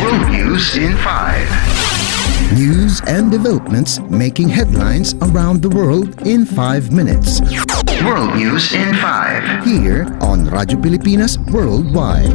World News in 5. News and developments making headlines around the world in 5 minutes. World News in 5. Here on Radyo Pilipinas Worldwide.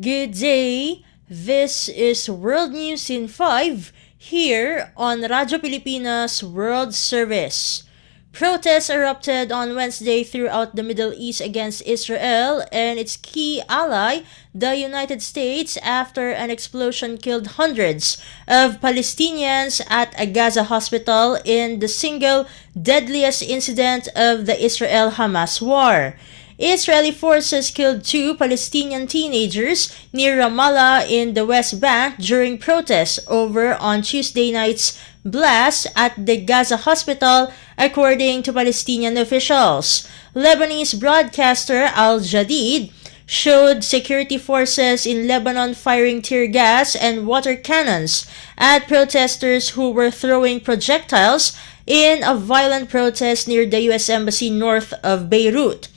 Good day. This is World News in 5 here on Radyo Pilipinas World Service. Protests erupted on Wednesday throughout the Middle East against Israel and its key ally, the United States, after an explosion killed hundreds of Palestinians at a Gaza hospital in the single deadliest incident of the Israel-Hamas war. Israeli forces killed 2 Palestinian teenagers near Ramallah in the West Bank during protests over on Tuesday night's blast at the Gaza hospital, according to Palestinian officials. Lebanese broadcaster Al Jadid showed security forces in Lebanon firing tear gas and water cannons at protesters who were throwing projectiles in a violent protest near the U.S. Embassy north of Beirut.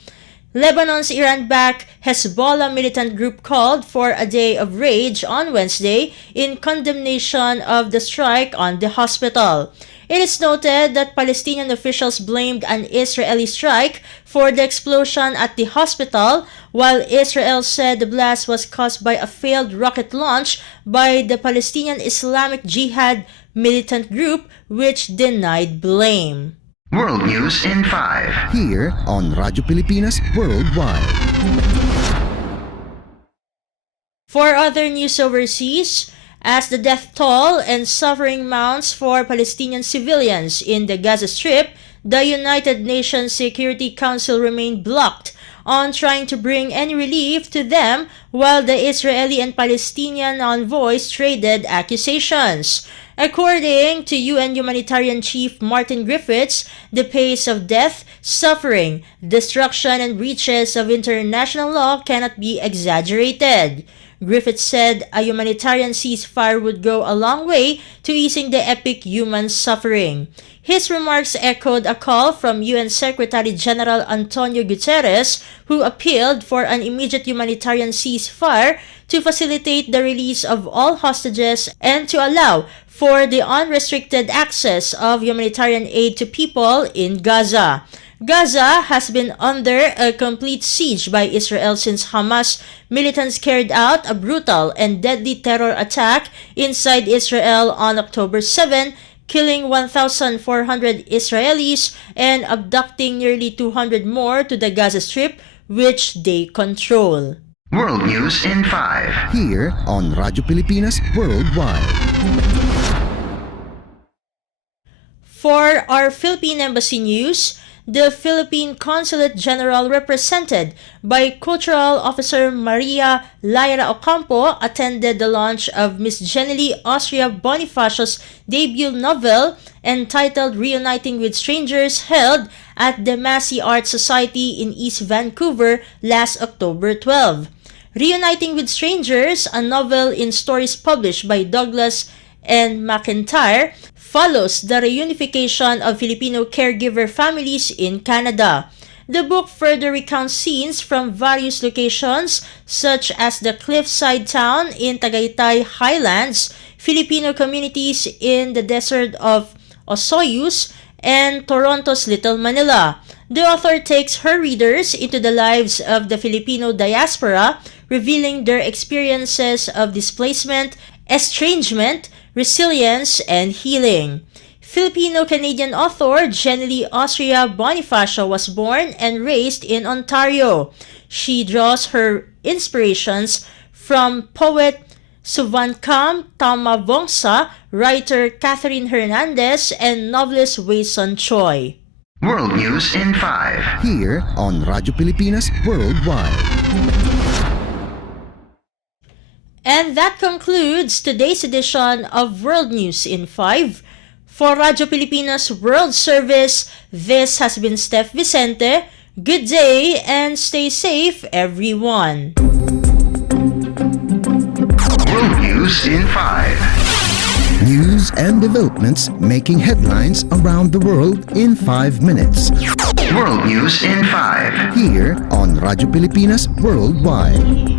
Lebanon's Iran-backed Hezbollah militant group called for a day of rage on Wednesday in condemnation of the strike on the hospital. It is noted that Palestinian officials blamed an Israeli strike for the explosion at the hospital, while Israel said the blast was caused by a failed rocket launch by the Palestinian Islamic Jihad militant group, which denied blame. World News in 5. Here on Radyo Pilipinas Worldwide. For other news overseas, as the death toll and suffering mounts for Palestinian civilians in the Gaza Strip, the United Nations Security Council remained blocked on trying to bring any relief to them while the Israeli and Palestinian envoys traded accusations. According to UN Humanitarian Chief Martin Griffiths, the pace of death, suffering, destruction, and breaches of international law cannot be exaggerated. Griffiths said a humanitarian ceasefire would go a long way to easing the epic human suffering. His remarks echoed a call from UN Secretary-General Antonio Guterres, who appealed for an immediate humanitarian ceasefire to facilitate the release of all hostages and to allow for the unrestricted access of humanitarian aid to people in Gaza. Gaza has been under a complete siege by Israel since Hamas militants carried out a brutal and deadly terror attack inside Israel on October 7, killing 1,400 Israelis and abducting nearly 200 more to the Gaza Strip, which they control. World News in 5. Here on Radyo Pilipinas Worldwide. For our Philippine Embassy news, the Philippine Consulate General, represented by Cultural Officer Maria Lyra Ocampo, attended the launch of Miss Jenny Austria Bonifacio's debut novel entitled Reuniting with Strangers, held at the Massey Art Society in East Vancouver last October 12. Reuniting with Strangers, a novel in stories published by Douglas and McIntyre, follows the reunification of Filipino caregiver families in Canada. The book further recounts scenes from various locations such as the cliffside town in Tagaytay Highlands, Filipino communities in the desert of Osoyos, and Toronto's Little Manila. The author takes her readers into the lives of the Filipino diaspora, revealing their experiences of displacement, estrangement, resilience, and healing. Filipino-Canadian author Jenny Austria Bonifacio was born and raised in Ontario. She draws her inspirations from poet Suvankam Tamavongsa, writer Catherine Hernandez, and novelist Wei-Sun Choi. World News in 5. Here on Radyo Pilipinas Worldwide. And that concludes today's edition of World News in 5. For Radyo Pilipinas World Service, this has been Steph Vicente. Good day and stay safe, everyone. World News in 5. News and developments making headlines around the world in 5 minutes. World News in 5. Here on Radyo Pilipinas Worldwide.